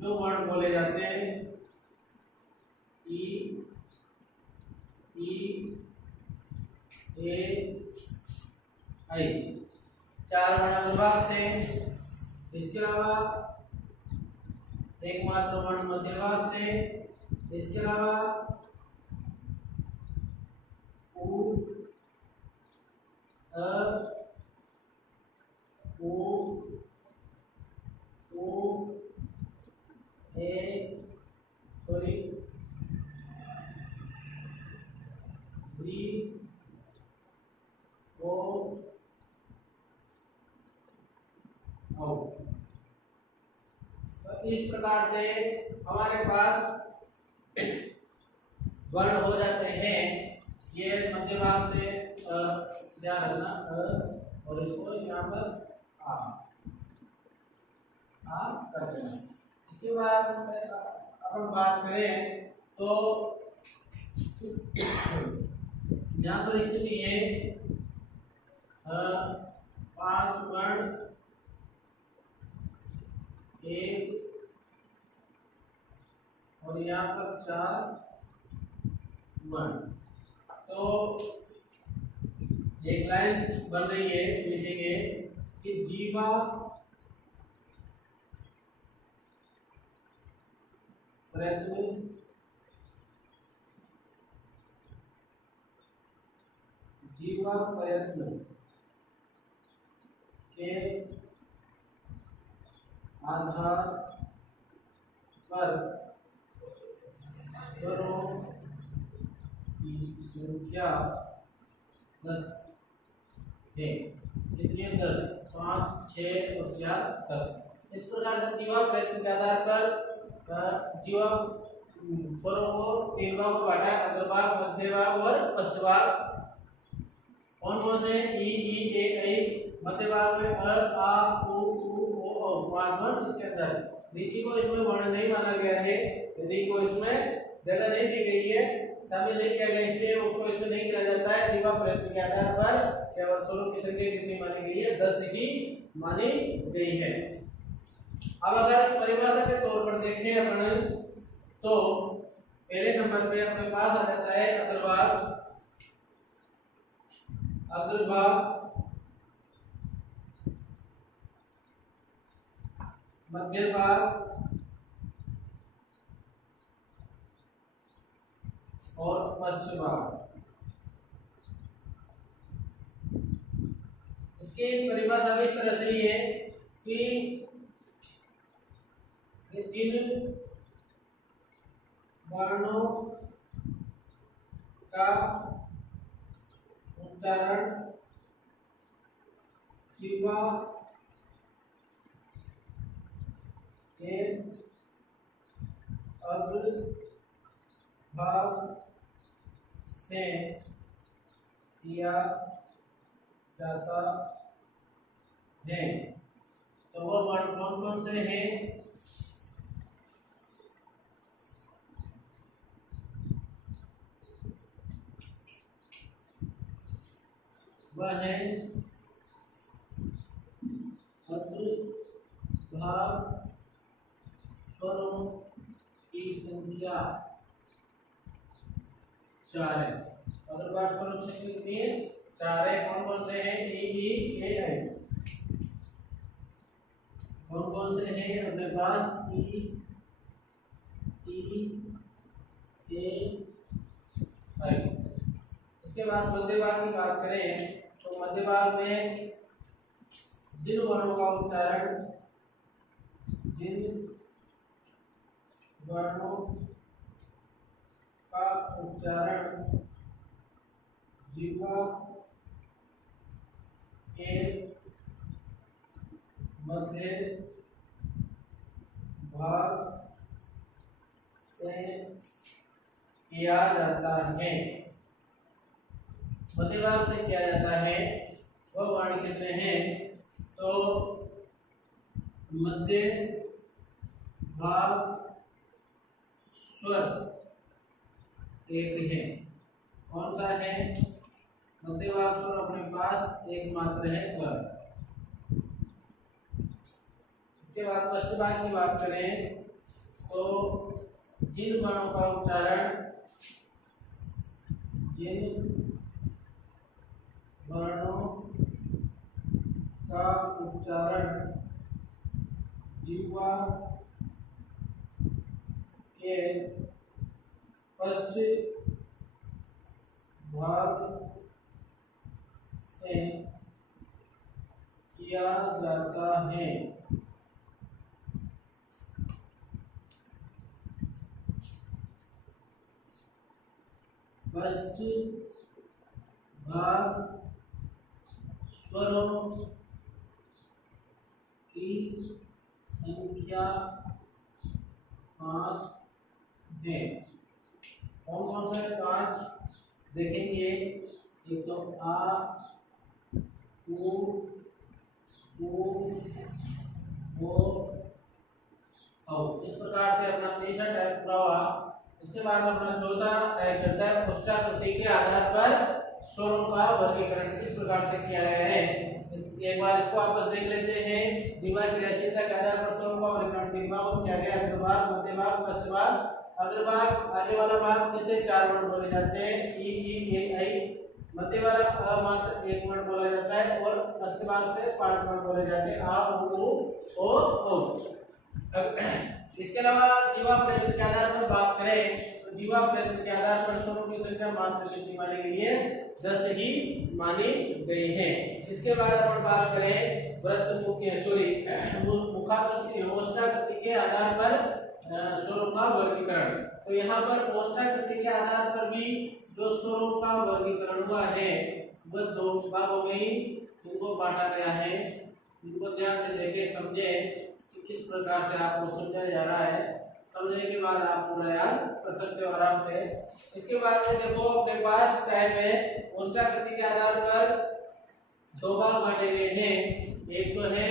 जो वर्ण बोले जाते हैं ई, ए, आई, 4 वर्ण अनुभाग थे। इसके अलावा एकमात्र वर्ण मध्य भाग से। इसके अलावा उ, अ, उ, ए, सॉरी, बी, ओ, औ। तो इस प्रकार से हमारे पास वर्ण हो जाते हैं। ये मध्य भाग से ध्यान रखना और इसको यहाँ पर आ कर देना। इसके बाद अपन बात करें तो यहाँ पर स्थिति है 5 वर्ण 1 और यहाँ पर 4 वर्ण। तो एक लाइन बन रही है, लिखेंगे कि जीवा प्रयत्न के आधार पर स्वरों की संख्या 10 है। कितनी 10? 5, 6 और 4 10। इस प्रकार से जीवा प्रयत्न के आधार पर जीवा स्वरों को 3 भाग में बांटा, अग्रभाग, मध्य भाग और पश्च भाग। कौन कौन से? ई, ए, ऐ। मध्य भाग में अ, आ, उ, ओ, 5 वर्ण इसके अंदर। ऋषि को इसमें वर्ण नहीं माना गया है, ऋ को इसमें जगह नहीं दी गई है, शामिल नहीं किया गया, इसलिए उसको इसमें नहीं किया जाता है। जीवा प्रयत्न के आधार पर केवल स्वरों की संख्या कितनी मानी गई है? 10 ही मानी गई है। अब अगर परिभाषा के तौर पर देखें अपन तो पहले नंबर पे अपने पास आ जाता है अग्रभाग, मध्य भाग और पश्च भाग। इसकी परिभाषा इस तरह से है कि जिन वर्णों का उच्चारण जीवा के अग्रभाग से किया जाता है। तो वो वर्ण कौन कौन से हैं? वह है अग्रभाग स्वरों की संख्या 4 है। अग्रभाग स्वरों की संख्या कितनी है? 4 है। कौन कौन से हैं? ई, ए, ऐ। कौन कौन से हैं अपने पास? ई, ए, ऐ। इसके बाद मध्य भाग की बात करें तो मध्य भाग में जिन वर्णों का उच्चारण जीवा के मध्य भाग से किया जाता है। मध्य भाग से किया जाता है वह वर्ण कितने हैं? तो मध्य भाग स्वर एक है। कौन सा है? मध्य भाग स्वर अपने पास एकमात्र है वर। इसके बाद पश्च भाग की बात करें तो जिन वर्णों का उच्चारण जीवा के पश्चिम भाग से किया जाता है। पश्चिम भाग स्वरों की संख्या 5 है। कौन कौन से 5 देखेंगे? एक तो आ, उ, ओ। इस प्रकार से अपना तीसरा टाइप पूरा हुआ। इसके बाद अपना चौथा टाइप करता है उष्टाकृति के आधार पर स्वरों का वर्गीकरण इस प्रकार से किया गया है। एक बार इसको आप देख लेते हैं। द्विभाग क्रियाशीलता के आधार पर स्वरों का वर्गीकरण 3 भागों में किया गया। अग्रभाग, मध्य भाग, पश्च भाग। अग्रभाग आगे वाला भाग जिसे 4 वर्ण बोले जाते हैं, ई, ए, आई। मध्य वाला अ मात्र 1 वर्ण बोला जाता है और पश्च भाग से 5 वर्ण बोले जाते हैं, आ, उ, ओ। इसके अलावा जीवा प्रयत्न के आधार पर बात करें तो जीवा प्रयत्न के आधार पर स्वरों की संख्या मात्र कितनी मानी गई है? 10 ही मानी गई है। इसके बाद अपन बात करें वृत्त मुखाकृति ओष्ठाकृति के आधार पर स्वरों का वर्गीकरण। तो यहाँ पर ओष्ठाकृति के आधार पर भी जो स्वरों का वर्गीकरण हुआ है वह 2 भागों में ही इनको बांटा गया है। इनको ध्यान से देखें, समझें किस प्रकार से आपको समझाया जा रहा है। समझने के बाद आप पूरा याद कर सकते हो आराम से। इसके बाद में देखो अपने पास टाइप है ओष्ठाकृति के आधार पर 2 भाग बांटे गए हैं। एक तो है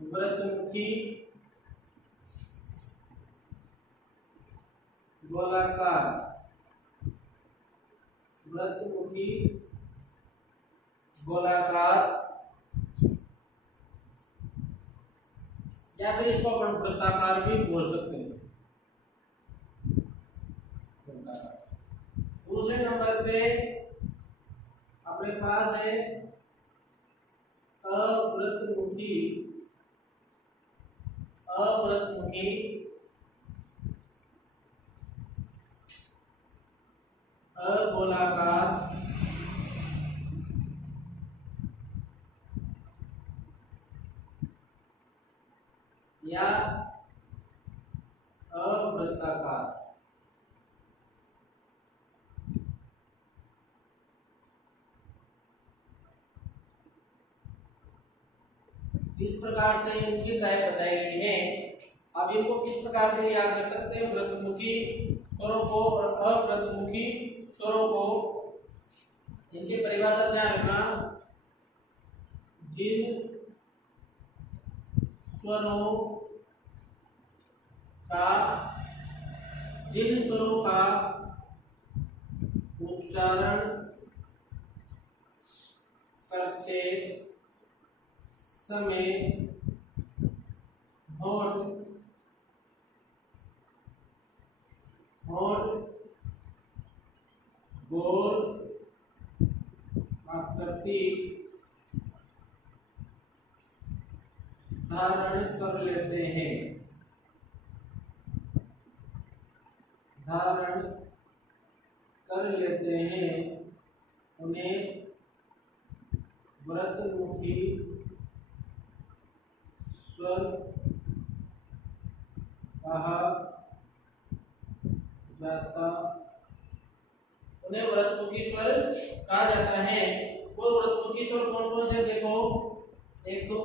वृत्तमुखी गोलाकार, वृत्तमुखी गोलाकार, या फिर इसको अपन वृत्ताकार भी बोल सकते हैं। दूसरे नंबर पे अपने पास है अवृत्तमुखी अगोलाकार या अवृत्ताकार। इस प्रकार से इनकी टाइप बताई गई है। अब इनको किस प्रकार से याद कर सकते हैं? वृत्तमुखी स्वरों को और अवृत्तमुखी स्वरों को, इनकी परिभाषा ध्यान रखना। जिन स्वरों का उच्चारण करते समय होठ गोल आकृति धारण कर लेते हैं, उन्हें वृत्तमुखी स्वर कहा जाता है। वो वृत्तमुखी स्वर कौन कौन से देखो? एक तो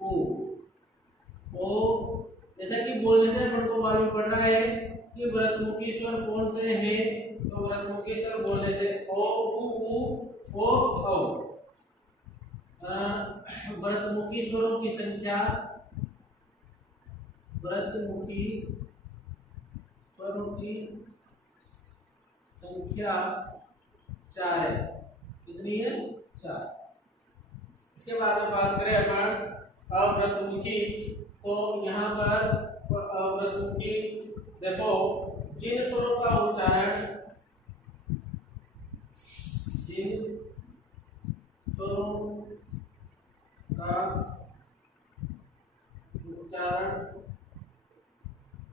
उ, ओ। जैसा कि बोलने से अपन को मालूम पड़ रहा है कि वृत्तमुखी स्वर कौन से हैं। तो वृत्तमुखी स्वर बोलने से ओ, उ, ओ। वृत्तमुखी स्वरों की संख्या, वृत्तमुखी स्वरों की संख्या 4 है। कितनी है? 4। इसके बाद में बात करें अपन अवृत्तमुखी, तो यहाँ पर अवृत्तमुखी देखो जिन स्वरों का उच्चारण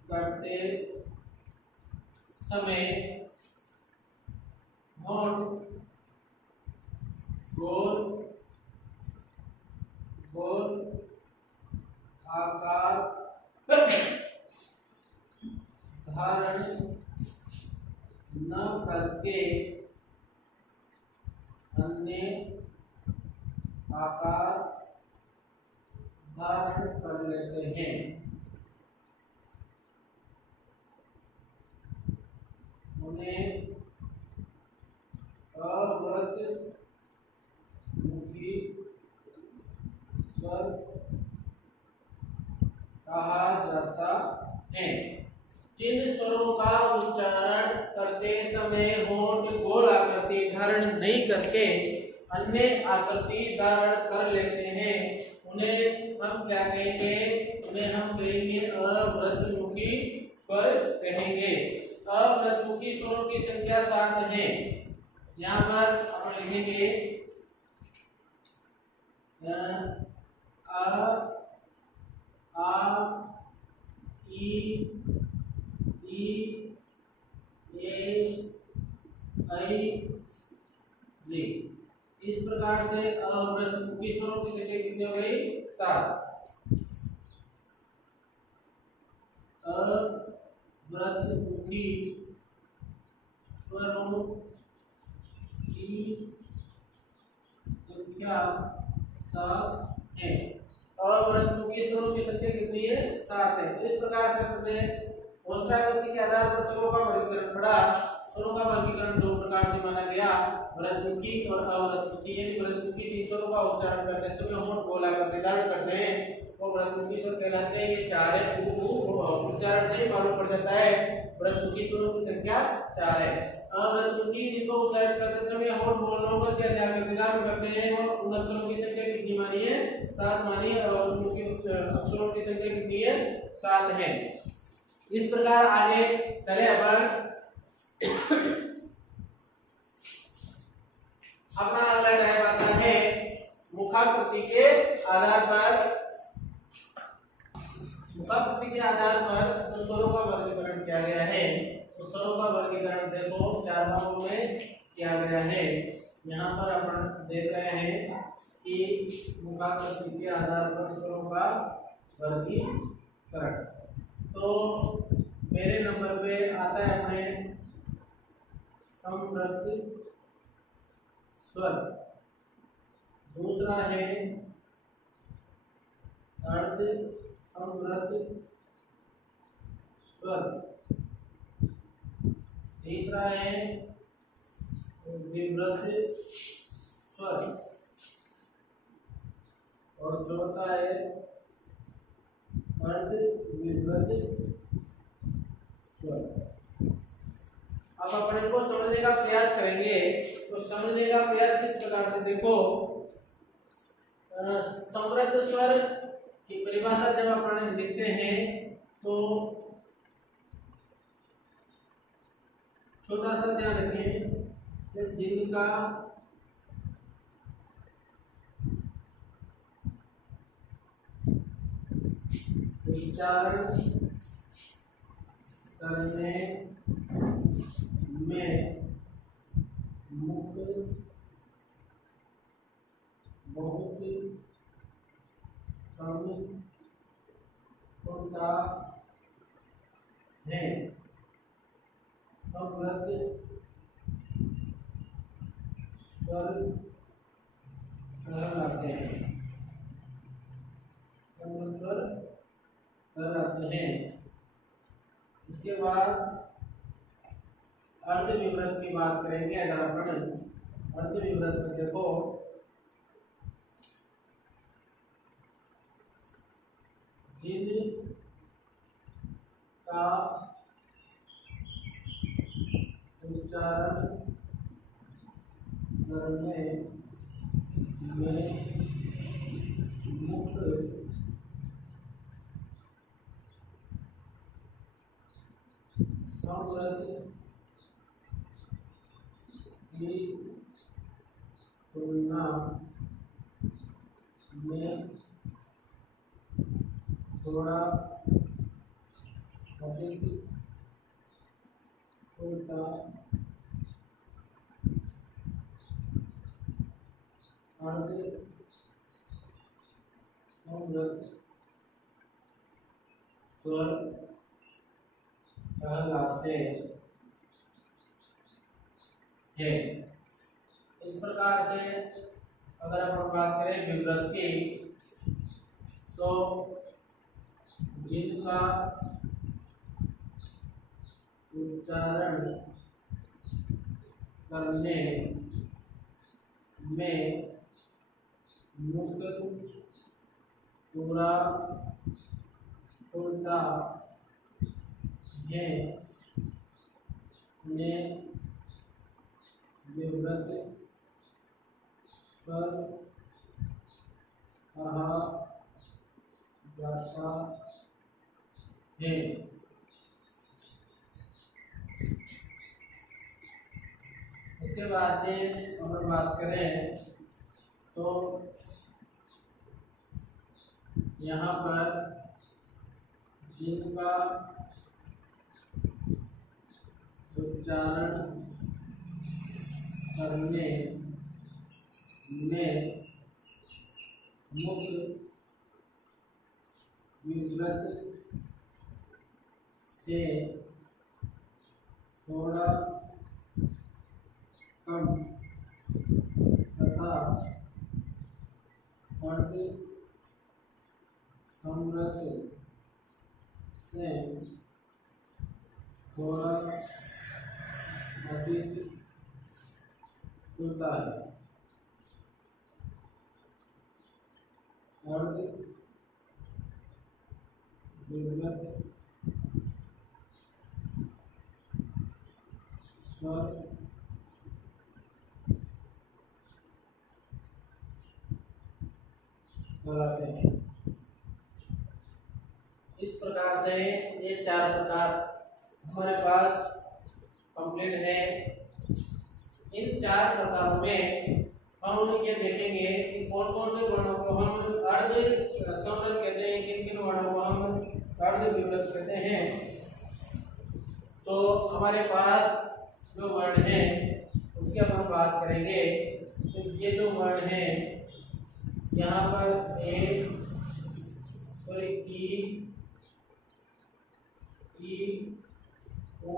करते समय होंठ गोल गोल आकार धारण न करके अन्य आकार धारण कर लेते हैं। उन्हें अवृतमुखी स्वर कहा जाता है। जिन स्वरों का उच्चारण करते समय होंठ गोल आकृति धारण नहीं करके अन्य आकृति धारण कर लेते हैं, उन्हें हम क्या कहेंगे? उन्हें हम कहेंगे अवृतमुखी स्वर कहेंगे। अवृतमुखी स्वरों की संख्या 7 है। यहाँ पर हम लिखेंगे अ, आ, ई, ए, ऐ, ली। इस प्रकार से अवृतमुखी स्वरों की संख्या कितनी हो गई? 7। अवृतमुखी स्वरों की संख्या 7 है। अवृतमुखी स्वरों की संख्या कितनी है? 7 है। इस प्रकार से हमने औष्ठाकृति के आधार पर स्वरों का वर्गीकरण पढ़ा। स्वरों का वर्गीकरण 2 प्रकार से माना गया, वृतमुखी और अवृतमुखी। यानी वृतमुखी 3 स्वरों का उच्चारण करते समय होंठ गोल आकृति धारण करते हैं, वो वृतमुखी स्वर कहलाते हैं। ये 4 है, उच्चारण से ही मालूम पड़ जाता है। वृतमुखी स्वरों की संख्या 4 है। अवृतमुखी जिनको उच्चारण करते समय होंठ गोल होकर के अन्य आकृति धारण करते हैं, और उन अक्षरों की संख्या कितनी मानी है? 7 मानी है। और उनकी अक्षरों की संख्या कितनी है? 7 है। इस प्रकार आगे चले। अपन अपना अगला टाइप आता है मुखाकृति के आधार पर। मुखाकृति के आधार पर जो स्वरों का वर्गीकरण किया गया है, तो स्वरों का वर्गीकरण देखो 4 भागों में किया गया है। यहाँ पर अपन देख रहे हैं कि मुखाकृति के आधार पर स्वरों का वर्गीकरण। तो मेरे नंबर पे आता है अपने समृद्ध स्वर, दूसरा है अर्ध समृद्ध स्वर, तीसरा है विवृद्ध स्वर, और चौथा है अर्ध विवृद्ध स्वर। अब अपन इनको समझने का प्रयास करेंगे। तो समझने का प्रयास किस प्रकार से? देखो, समृद्ध स्वर की परिभाषा जब अपन लिखते हैं तो छोटा सा ध्यान रखिए कि जिनका उच्चारण करने में मुख बहुत कम होता है, समृद्ध स्वर कहलाते हैं। समृद्ध स्वर कहलाते हैं। इसके बाद अर्ध विवृद्ध की बात करेंगे। अगर अपन अर्ध विवृद्ध में देखो, जिन का उच्चारण करने में मुख समृद्ध की तुलना में थोड़ा अधिक उल्टा अर्ध समृद्ध स्वर कहलाते हैं। इस प्रकार से अगर हम बात करें विवृत की, तो जिनका उच्चारण करने में मुख पूरा खुलता है ने विवृत स्वर कहा जाता है। इसके बाद में अगर बात करें तो यहाँ पर जिनका उच्चारण करने में मुख विवृत से थोड़ा कम तथा अर्ध समृद्ध से थोड़ा अधिक खुलता है। अर्ध विवृत स्वर कहलाते हैं। इस प्रकार से ये 4 प्रकार हमारे पास कंप्लीट है। इन 4 प्रकारों में हम ये देखेंगे कि कौन कौन से वर्णों को हम अर्ध समृद्ध कहते हैं, किन किन वर्णों को हम अर्ध विवृत कहते हैं। तो हमारे पास जो वर्ण है उसकी हम बात करेंगे। तो ये जो वर्ण है यहाँ पर ई, ओ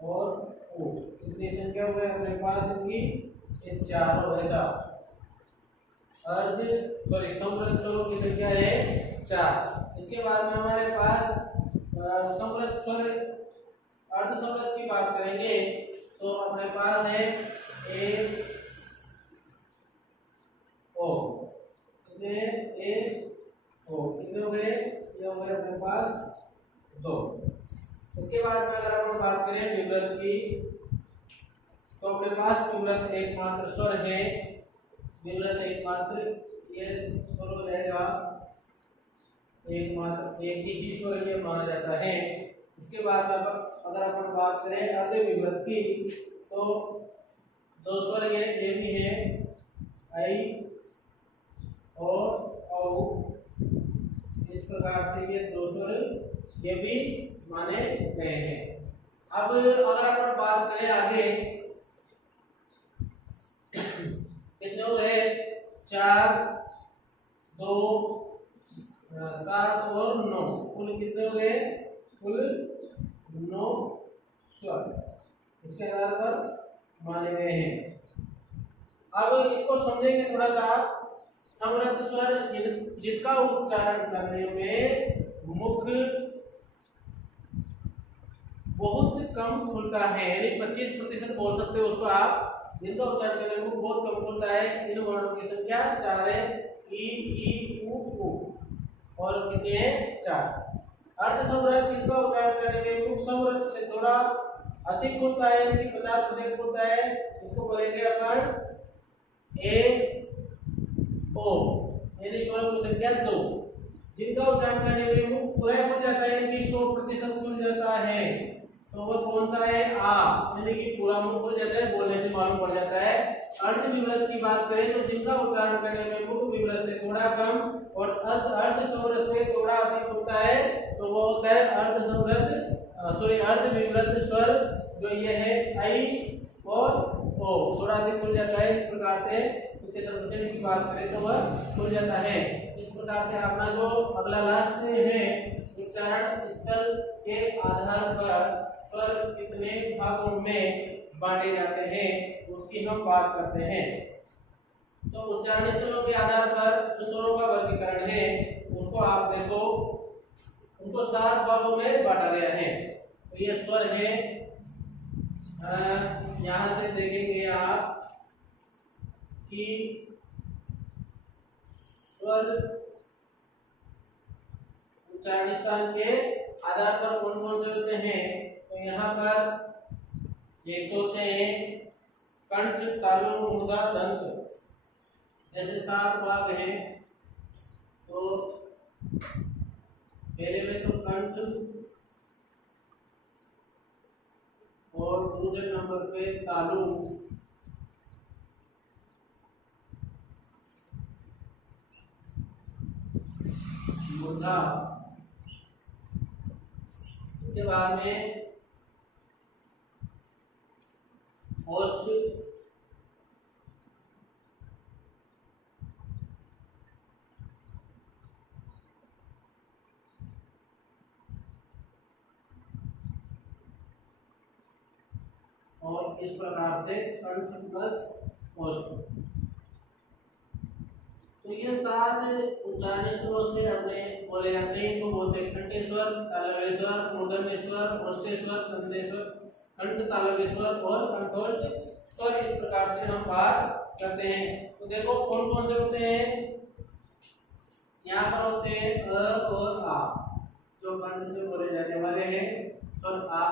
और ओ, कितनी संख्या हो गई अपने पास इनकी? ये चारों ऐसा समृद्ध स्वरों की संख्या है 4। इसके बाद में हमारे पास समृद्ध स्वर अर्ध समृद्ध की बात करेंगे तो अपने पास है ए ओ, कितने ए ओ, कितने हो गए? ये हो गए अपने पास 2। इसके बाद में अगर हम बात करें विवृत की, तो अपने पास विवृत एकमात्र स्वर है। विवृत एकमात्र ये स्वर हो जाएगा एकमात्र, एक ही स्वर ये माना जाता है। इसके बाद में अगर अपन बात करें अर्ध विवृत की, तो 2 स्वर ये भी है आई और औ। इस प्रकार से ये 2 स्वर ये भी माने गए हैं। अब अगर अपन बात करें आगे, कितने हो गए? 4, 2, 7 और 9, कुल कितने हो गए? कुल 9 स्वर इसके आधार पर माने गए हैं। अब इसको समझेंगे थोड़ा सा। समृद्ध स्वर जिसका उच्चारण करने में मुख बहुत कम खुलता है, यानी 25% बोल सकते हो उसको आप, जिनका उच्चारण करने में मुख बहुत कम खुलता है। इन वर्णों की संख्या 4 है, ई, ऊ, ऊ और कितने हैं? 4। अर्ध समृद्ध जिसका उच्चारण करने में मुख समृद्ध से थोड़ा अधिक खुलता है, यानी 50% खुलता है, इसको बोलेंगे अपन ए ओ, यानी स्वरों की संख्या 2। जिनका उच्चारण करने में मुख पूरा खुल जाता है, यानी 100% खुल जाता है, तो वो कौन सा है? आ, यानी कि पूरा मुख खुल जाता है, बोलने से मालूम पड़ जाता है। अर्ध विवृत की बात करें तो जिनका उच्चारण करने में मुख विवृत से थोड़ा कम और अर्ध समृद्ध से थोड़ा अधिक होता है, तो वो होता है अर्ध समृद्ध अर्ध विवृद्ध स्वर, जो ये है आई और ओ, थोड़ा अधिक खुल जाता है। इस प्रकार से उच्चतर प्रश्न की बात करें तो वह खुल जाता है। इस प्रकार से अपना जो अगला लास्ट है, उच्चारण स्थल के आधार पर स्वर कितने भागों में बांटे जाते हैं, उसकी हम बात करते हैं। तो उच्चारण स्थलों के आधार पर जो स्वरों का वर्गीकरण है, उसको आप देखो, उनको 7 भागों में बांटा गया है। तो ये स्वर है, यहाँ से देखेंगे आप कि स्वर उच्चारण स्थान के आधार पर कौन कौन से होते हैं। तो यहाँ पर एक होते हैं कंठ, तालु, मूर्धा, दंत, जैसे 7 भाग हैं। तो पहले में तो कंठ और दूसरे नंबर पे तालु, मूर्धा, इसके बाद में ओष्ठ, और इस प्रकार से कंठ प्लस ओष्ठ। तो ये 7 उच्चारण स्थलों से हमने बोले जाते हैं। इनको बोलते हैं कंठेश्वर, तालवेश्वर, मूर्धन्येश्वर, ओष्ठेश्वर, दंतेश्वर, कंठ, तालवेश्वर और कंठोष्ठ स्वर। इस प्रकार से हम बात करते हैं। तो देखो कौन कौन से होते हैं। यहाँ पर होते हैं अ और आ, जो कंठ से बोले जाने वाले हैं। स्वर आ,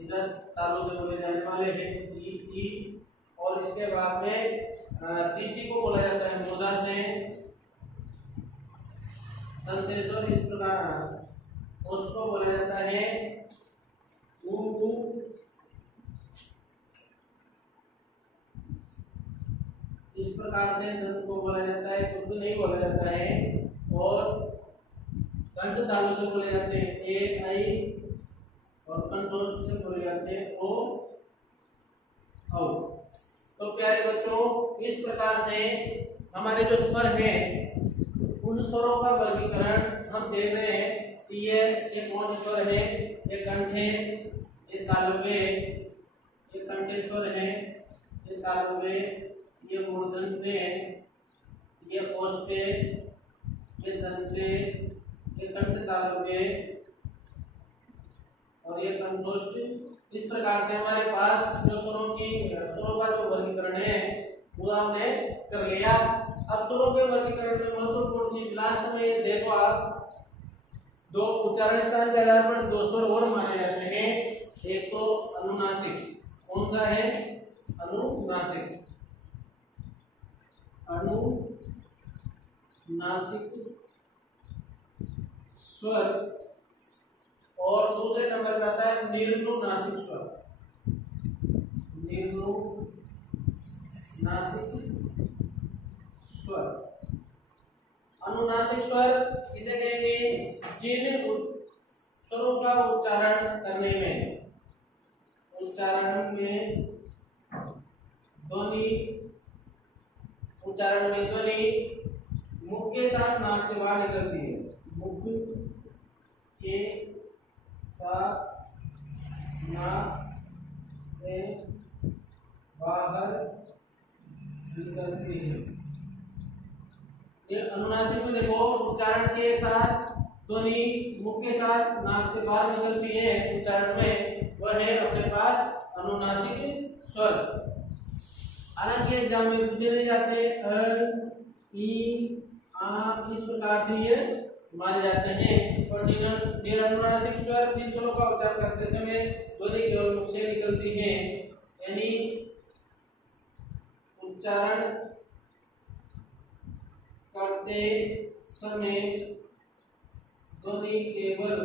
इधर तालु से बोले जाने वाले हैं ई, और इसके बाद में तीसरी को बोला जाता है मूर्धा से दंतेश्वर। इस प्रकार ओष्ठ को बोला जाता है उ, इस प्रकार से दंत को बोला जाता है, कुछ भी नहीं बोला जाता है। और कंठ तालु से बोले जाते हैं ए, आई, और कंठोष्ठ से बोले जाते हैं ओ, औ। तो प्यारे बच्चों, इस प्रकार से हमारे जो स्वर हैं, उन स्वरों का वर्गीकरण हम देख रहे हैं कि ये कौन से स्वर है। ये कंठ है, ये तालव्य, ये कंठेश्वर है, ये तालव्य, ये मूर्धन्य, ये ओष्ठ, ये दंते, ये कंठ तालव्य और ये कंठोष्ठ। इस प्रकार से हमारे पास जो स्वरों का जो वर्गीकरण है वो हमने कर लिया। अब स्वरों के वर्गीकरण में महत्वपूर्ण चीज लास्ट में ये देखो आप, 2 उच्चारण स्थान के आधार पर 2 स्वर और माने जाते हैं। एक तो अनुनासिक, कौन सा है अनुनासिक, अनुनासिक स्वर, और दूसरे नंबर पे आता है निर्नुनासिक स्वर, निर्नुनासिक स्वर। अनुनासिक स्वर किसे कहेंगे, जिन स्वरों का उच्चारण करने में, उच्चारण में ध्वनि मुख के साथ नाक से बाहर निकलती है, मुख के साथ नाक से बाहर निकलती है। ये अनुनासिक में देखो, उच्चारण के साथ ध्वनि मुख के साथ नाक से बाहर निकलती है उच्चारण में, वह है अपने पास अनुनासिक स्वर। हालांकि एग्जाम में पूछे नहीं जाते, अ, ई, आ, इस प्रकार से ये माने जाते हैं। और निरनुनासिक स्वर जिन स्वरों का उच्चारण करते समय ध्वनि केवल मुख से निकलती है, यानी उच्चारण करते समय ध्वनि केवल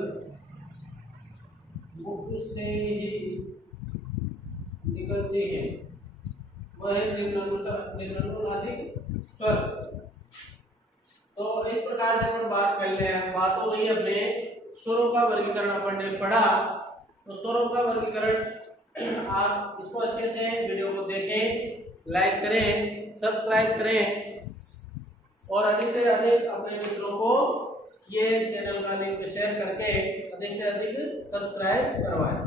मुख से ही निकलती है, वह है निर्नुनासिक स्वर। तो इस प्रकार से अपन बात कर ले, बात हो गई अपने स्वरों का वर्गीकरण अपन ने पढ़ा। तो स्वरों का वर्गीकरण आप इसको अच्छे से वीडियो को देखें, लाइक करें, सब्सक्राइब करें और अधिक से अधिक अपने मित्रों को ये चैनल का लिंक शेयर करके अधिक से अधिक सब्सक्राइब करवाएं।